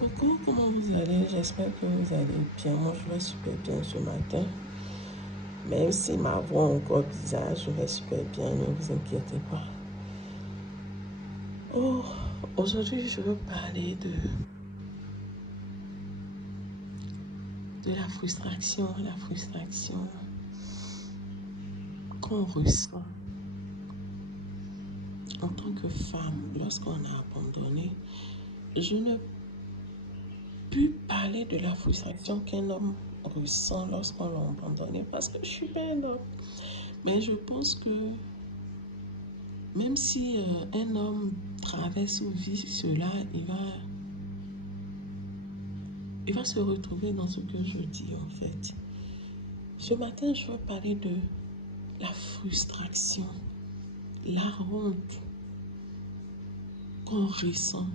Coucou, comment vous allez? J'espère que vous allez bien. Moi, je vais super bien ce matin. Même si ma voix est encore bizarre, je vais super bien, ne vous inquiétez pas. Oh, aujourd'hui, je veux parler de la frustration qu'on ressent en tant que femme lorsqu'on a abandonné. Je ne peux parler de la frustration qu'un homme ressent lorsqu'on l'a abandonné parce que je suis pas un homme. Mais je pense que même si un homme traverse ou vit cela, il va se retrouver dans ce que je dis en fait. Ce matin, je veux parler de la frustration, la honte qu'on ressent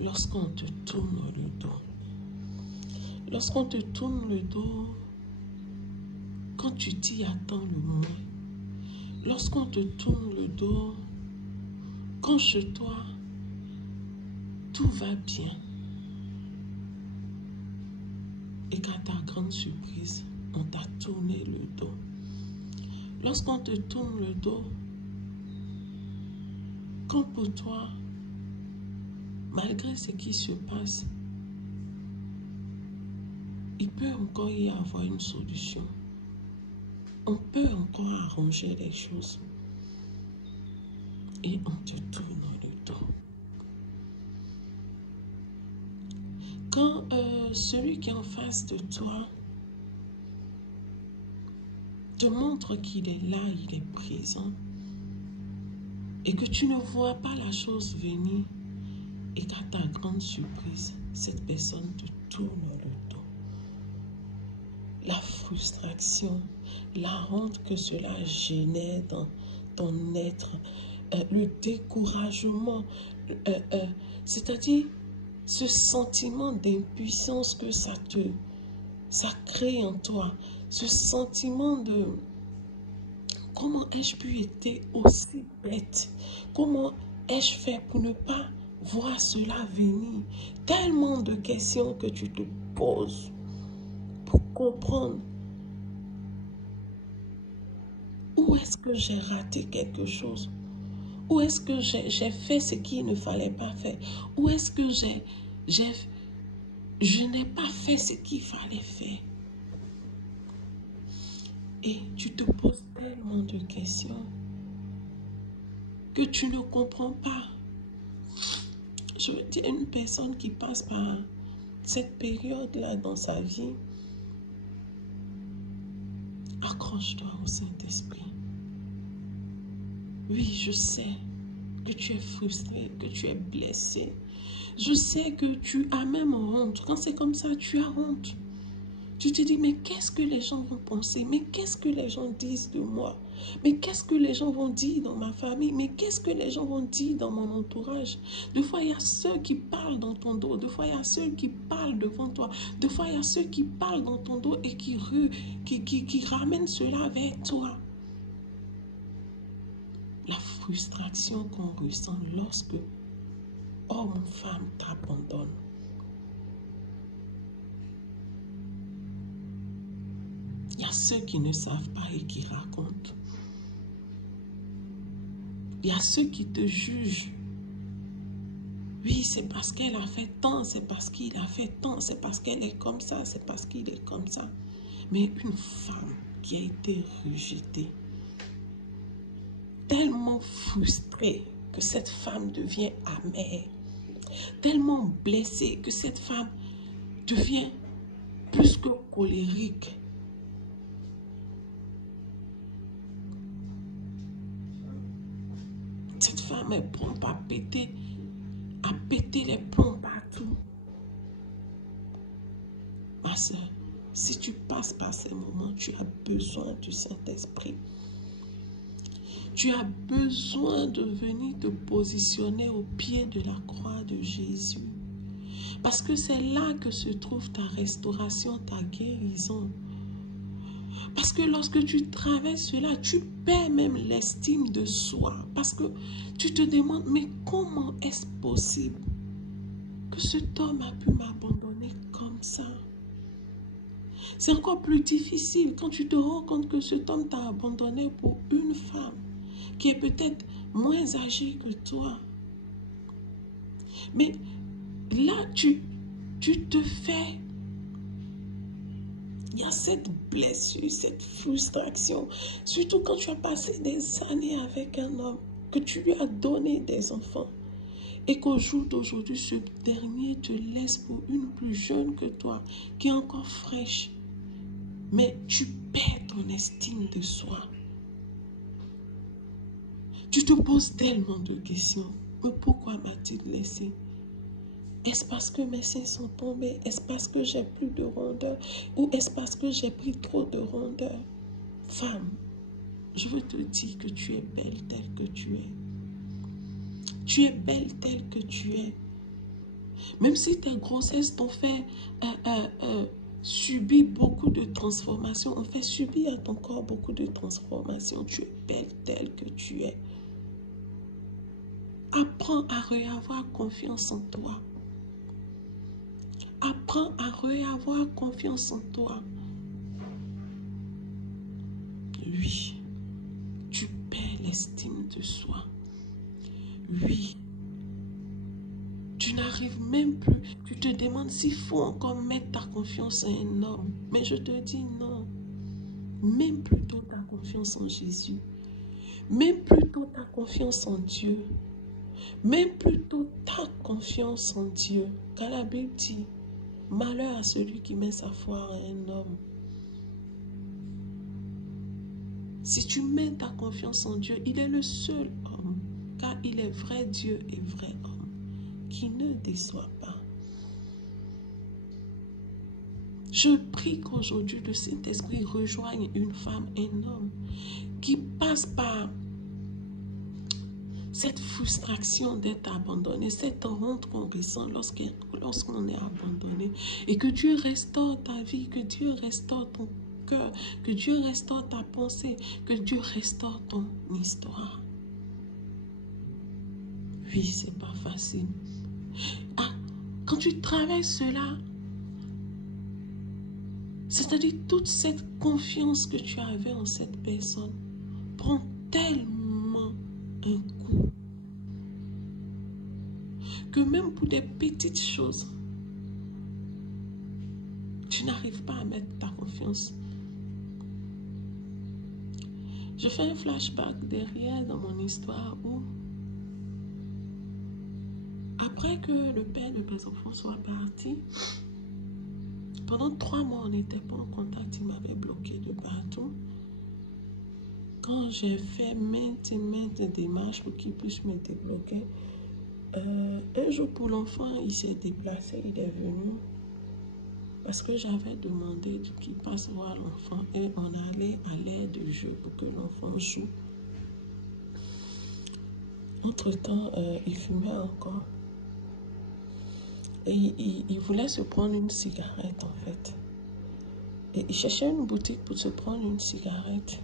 lorsqu'on te tourne le dos. Lorsqu'on te tourne le dos, quand tu t'y attends le moins. Lorsqu'on te tourne le dos, quand chez toi, tout va bien. Et qu'à ta grande surprise, on t'a tourné le dos. Lorsqu'on te tourne le dos, quand pour toi, malgré ce qui se passe, il peut encore y avoir une solution. On peut encore arranger les choses. Et on te tourne le dos. Quand celui qui est en face de toi te montre qu'il est là, il est présent, et que tu ne vois pas la chose venir, et qu'à ta grande surprise, cette personne te tourne le dos. La frustration, la honte que cela génère dans ton être, le découragement, c'est-à-dire ce sentiment d'impuissance que ça crée en toi, ce sentiment de comment ai-je pu être aussi bête, comment ai-je fait pour ne pas voir cela venir, tellement de questions que tu te poses pour comprendre où est-ce que j'ai raté quelque chose, où est-ce que j'ai fait ce qu'il ne fallait pas faire, où est-ce que je n'ai pas fait ce qu'il fallait faire. Et tu te poses tellement de questions que tu ne comprends pas. Je veux dire, une personne qui passe par cette période-là dans sa vie, accroche-toi au Saint-Esprit. Oui, je sais que tu es frustré, que tu es blessé. Je sais que tu as même honte. Quand c'est comme ça, tu as honte. Tu te dis, mais qu'est-ce que les gens vont penser? Mais qu'est-ce que les gens disent de moi? Mais qu'est-ce que les gens vont dire dans ma famille? Mais qu'est-ce que les gens vont dire dans mon entourage? Des fois, il y a ceux qui parlent dans ton dos. Des fois, il y a ceux qui parlent devant toi. Des fois, il y a ceux qui parlent dans ton dos et qui ramènent cela vers toi. La frustration qu'on ressent lorsque homme ou femme t'abandonne. Il y a ceux qui ne savent pas et qui racontent. Il y a ceux qui te jugent. Oui, c'est parce qu'elle a fait tant, c'est parce qu'il a fait tant, c'est parce qu'elle est comme ça, c'est parce qu'il est comme ça. Mais une femme qui a été rejetée, tellement frustrée que cette femme devient amère, tellement blessée que cette femme devient plus que colérique. Cette femme est prompte à péter les plombs partout. Ma soeur, si tu passes par ces moments, tu as besoin du Saint-Esprit. Tu as besoin de venir te positionner au pied de la croix de Jésus. Parce que c'est là que se trouve ta restauration, ta guérison. Parce que lorsque tu traverses cela, tu perds même l'estime de soi. Parce que tu te demandes, mais comment est-ce possible? que cet homme a pu m'abandonner comme ça. C'est encore plus difficile quand tu te rends compte que cet homme t'a abandonné pour une femme qui est peut-être moins âgée que toi. Mais là, tu te fais... Il y a cette blessure, cette frustration. Surtout quand tu as passé des années avec un homme, que tu lui as donné des enfants. Et qu'au jour d'aujourd'hui, ce dernier te laisse pour une plus jeune que toi, qui est encore fraîche. Mais tu perds ton estime de soi. Tu te poses tellement de questions. Mais pourquoi m'a-t-il laissé? Est-ce parce que mes seins sont tombés? Est-ce parce que j'ai plus de rondeur? Ou est-ce parce que j'ai pris trop de rondeur? Femme, je veux te dire que tu es belle telle que tu es. Tu es belle telle que tu es. Même si tes grossesses t'ont fait subir beaucoup de transformations, on fait subir à ton corps beaucoup de transformations. Tu es belle telle que tu es. Apprends à réavoir confiance en toi. Apprends à réavoir confiance en toi. Oui, tu perds l'estime de soi. Oui, tu n'arrives même plus. Tu te demandes s'il faut encore mettre ta confiance en un homme. Mais je te dis non. Même plutôt ta confiance en Jésus. Même plutôt ta confiance en Dieu. Même plutôt ta confiance en Dieu. Car la Bible dit, malheur à celui qui met sa foi en un homme. Si tu mets ta confiance en Dieu, il est le seul homme, car il est vrai Dieu et vrai homme, qui ne déçoit pas. Je prie qu'aujourd'hui le Saint-Esprit rejoigne une femme, un homme, qui passe par cette frustration d'être abandonné, cette honte qu'on ressent lorsqu'on est abandonné, et que Dieu restaure ta vie, que Dieu restaure ton cœur, que Dieu restaure ta pensée, que Dieu restaure ton histoire. Oui, c'est pas facile. Ah, quand tu travailles cela, c'est-à-dire toute cette confiance que tu avais en cette personne prend tellement un coup que même pour des petites choses, tu n'arrives pas à mettre ta confiance. Je fais un flashback derrière dans mon histoire où, après que le père de mes enfants soit parti, pendant 3 mois, on n'était pas en contact, il m'avait bloqué de partout. Quand j'ai fait maintes et maintes démarches pour qu'il puisse me débloquer, un jour pour l'enfant, il s'est déplacé, il est venu parce que j'avais demandé qu'il passe voir l'enfant et on allait à l'aire de jeu pour que l'enfant joue. Entre-temps, il fumait encore. Et il voulait se prendre une cigarette en fait. Et il cherchait une boutique pour se prendre une cigarette.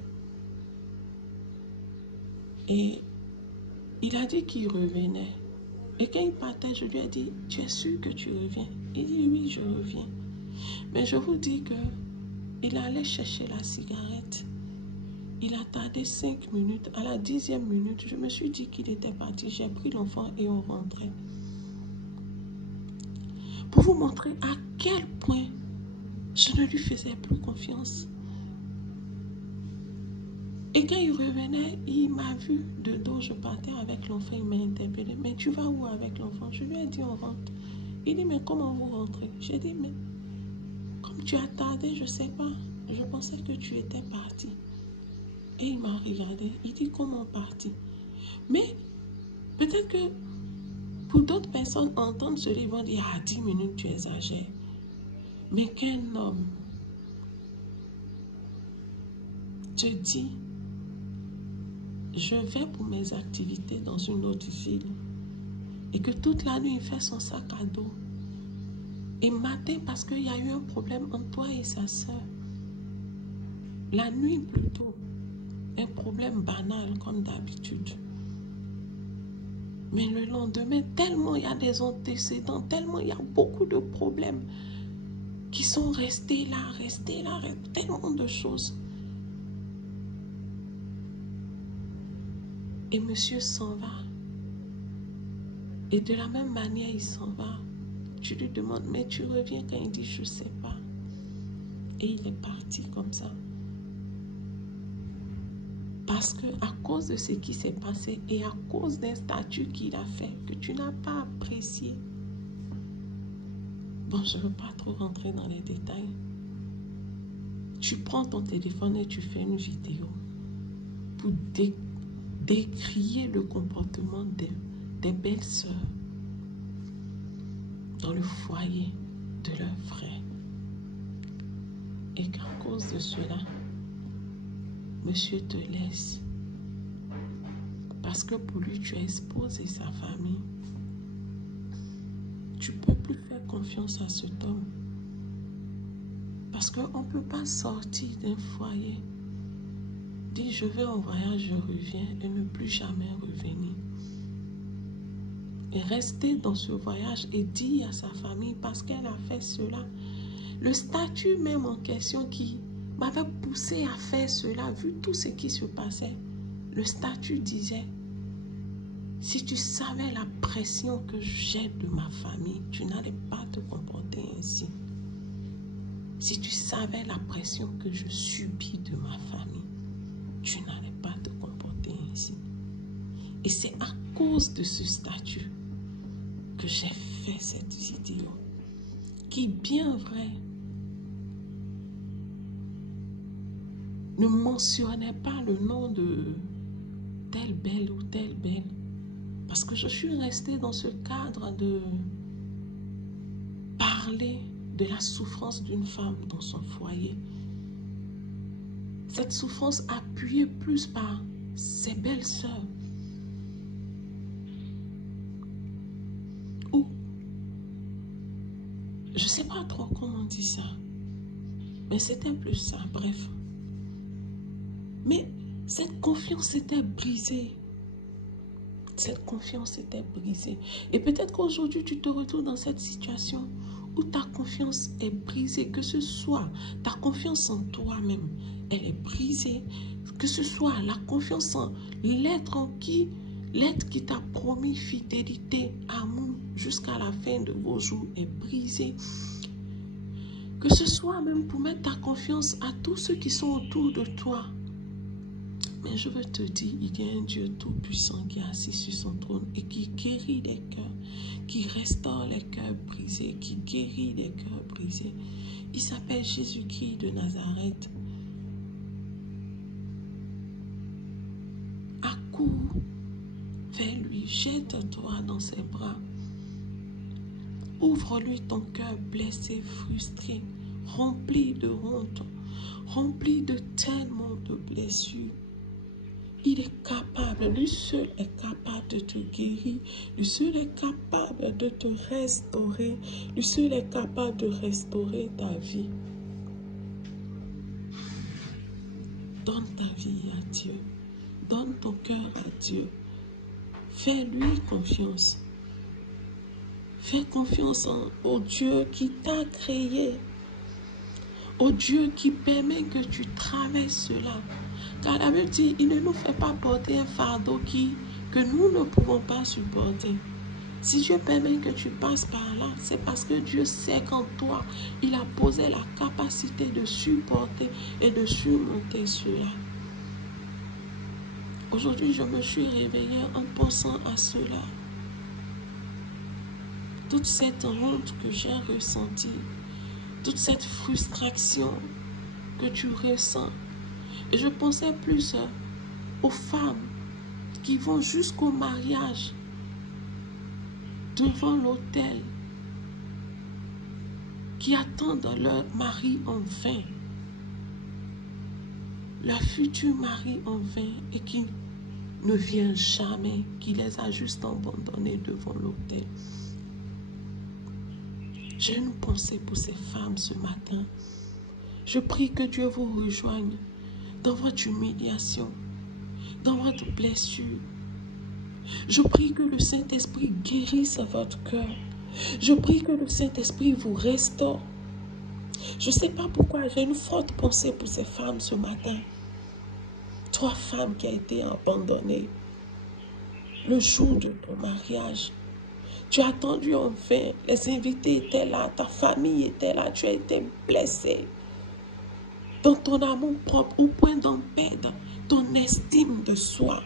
Et il a dit qu'il revenait. Et quand il partait, je lui ai dit, tu es sûr que tu reviens? Il dit, oui, je reviens. Mais je vous dis que il allait chercher la cigarette. Il a tardé 5 minutes. À la 10e minute, je me suis dit qu'il était parti. J'ai pris l'enfant et on rentrait. Pour vous montrer à quel point je ne lui faisais plus confiance. Et quand il revenait, il m'a vu de dos, je partais avec l'enfant, il m'a interpellé. Mais tu vas où avec l'enfant? Je lui ai dit on rentre. Il dit mais comment vous rentrez? J'ai dit mais comme tu as tardé, je ne sais pas. Je pensais que tu étais parti. Et il m'a regardé. Il dit comment parti? Mais peut-être que pour d'autres personnes, entendre ce livre, ils vont dire à 10 minutes tu exagères. Mais qu'un homme te dit je vais pour mes activités dans une autre ville et que toute la nuit il fait son sac à dos et matin parce qu'il y a eu un problème entre toi et sa soeur, la nuit plutôt, un problème banal comme d'habitude, Mais le lendemain, tellement il y a des antécédents, tellement il y a beaucoup de problèmes qui sont restés là, tellement de choses. Et monsieur s'en va. Et de la même manière, il s'en va. Tu lui demandes, mais tu reviens quand il dit, je ne sais pas. Et il est parti comme ça. Parce que à cause de ce qui s'est passé et à cause d'un statut qu'il a fait, que tu n'as pas apprécié. Bon, je ne veux pas trop rentrer dans les détails. Tu prends ton téléphone et tu fais une vidéo pour décrier le comportement des belles-sœurs dans le foyer de leurs frères. Et qu'à cause de cela, monsieur te laisse. Parce que pour lui, tu as exposé sa famille. Tu ne peux plus faire confiance à cet homme. Parce qu'on ne peut pas sortir d'un foyer, dire je vais en voyage, je reviens et ne plus jamais revenir. Et rester dans ce voyage et dire à sa famille parce qu'elle a fait cela. Le statut même en question qui m'avait poussé à faire cela, vu tout ce qui se passait, le statut disait, si tu savais la pression que j'ai de ma famille, tu n'allais pas te comporter ainsi. Si tu savais la pression que je subis de ma famille, tu n'allais pas te comporter ainsi. Et c'est à cause de ce statut que j'ai fait cette vidéo, qui bien vrai ne mentionnait pas le nom de telle belle ou telle belle. Parce que je suis restée dans ce cadre de parler de la souffrance d'une femme dans son foyer. Cette souffrance appuyée plus par ses belles-sœurs. Ou, je ne sais pas trop comment on dit ça, mais c'était plus ça, bref. Mais cette confiance était brisée. Cette confiance était brisée. Et peut-être qu'aujourd'hui, tu te retrouves dans cette situation où ta confiance est brisée, que ce soit ta confiance en toi-même, elle est brisée, que ce soit la confiance en l'être qui t'a promis fidélité, amour, jusqu'à la fin de vos jours est brisée. Que ce soit même pour mettre ta confiance à tous ceux qui sont autour de toi. Mais je veux te dire, il y a un Dieu tout-puissant qui est assis sur son trône et qui guérit les cœurs, qui restaure les cœurs brisés, qui guérit les cœurs brisés. Il s'appelle Jésus-Christ de Nazareth. Accours vers lui, jette-toi dans ses bras. Ouvre-lui ton cœur blessé, frustré, rempli de honte, rempli de tellement de blessures. Il est capable, lui seul est capable de te guérir, lui seul est capable de te restaurer, lui seul est capable de restaurer ta vie. Donne ta vie à Dieu, donne ton cœur à Dieu, fais-lui confiance. Fais confiance au Dieu qui t'a créé, au Dieu qui permet que tu traverses cela. Car la Bible dit, il ne nous fait pas porter un fardeau que nous ne pouvons pas supporter. Si Dieu permet que tu passes par là, c'est parce que Dieu sait qu'en toi, il a posé la capacité de supporter et de surmonter cela. Aujourd'hui, je me suis réveillée en pensant à cela. Toute cette honte que j'ai ressentie, toute cette frustration que tu ressens. Et je pensais plus aux femmes qui vont jusqu'au mariage devant l'autel, qui attendent leur mari en vain, leur futur mari en vain, et qui ne vient jamais, qui les a juste abandonnés devant l'autel. J'ai une pensée pour ces femmes ce matin. Je prie que Dieu vous rejoigne dans votre humiliation, dans votre blessure. Je prie que le Saint-Esprit guérisse votre cœur. Je prie que le Saint-Esprit vous restaure. Je ne sais pas pourquoi, j'ai une forte pensée pour ces femmes ce matin. 3 femmes qui ont été abandonnées le jour de ton mariage. Tu as attendu enfin, les invités étaient là, ta famille était là, tu as été blessé dans ton amour propre au point d'en perdre ton estime de soi,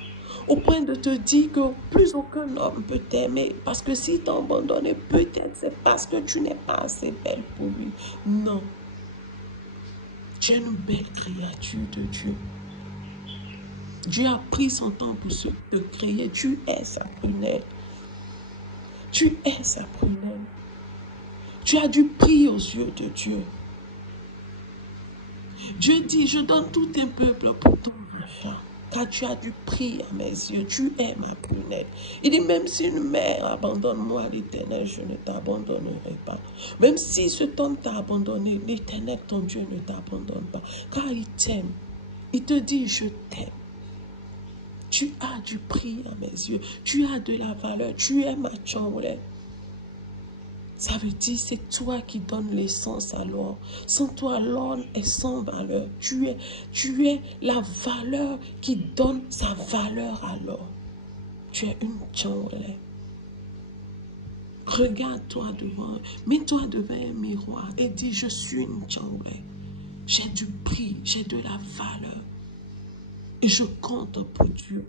au point de te dire que plus aucun homme peut t'aimer parce que s'il t'a abandonné, peut-être c'est parce que tu n'es pas assez belle pour lui. Non. Tu es une belle créature de Dieu. Dieu a pris son temps pour te créer. Tu es sa prunelle. Tu es sa prunelle. Tu as du prix aux yeux de Dieu. Dieu dit, je donne tout un peuple pour ton rachat. Car tu as du prix à mes yeux. Tu es ma prunelle. Il dit, même si une mère abandonne-moi l'Éternel, je ne t'abandonnerai pas. Même si cet homme t'a abandonné, l'Éternel, ton Dieu, ne t'abandonne pas. Car il t'aime. Il te dit, je t'aime. Tu as du prix à mes yeux. Tu as de la valeur. Tu es ma chambre. Ça veut dire c'est toi qui donnes l'essence à l'or. Sans toi, l'or est sans valeur. Tu es la valeur qui donne sa valeur à l'or. Tu es une chambre. Regarde-toi devant, mets-toi devant un miroir et dis, je suis une chambre. J'ai du prix, j'ai de la valeur. Et je compte pour Dieu.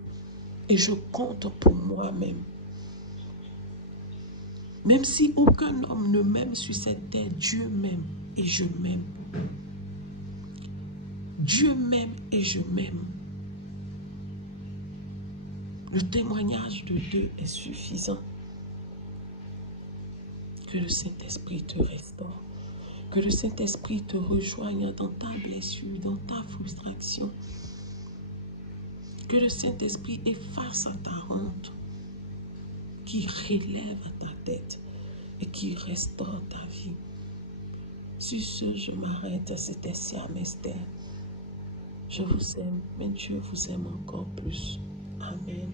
Et je compte pour moi-même. Même si aucun homme ne m'aime sur cette terre, Dieu m'aime et je m'aime. Dieu m'aime et je m'aime. Le témoignage de Dieu est suffisant. Que le Saint-Esprit te restaure. Que le Saint-Esprit te rejoigne dans ta blessure, dans ta frustration. Que le Saint-Esprit efface ta honte, qui relève ta tête et qui restaure ta vie. Sur ce, je m'arrête. C'était Siam Esther. Je vous aime, mais Dieu vous aime encore plus. Amen.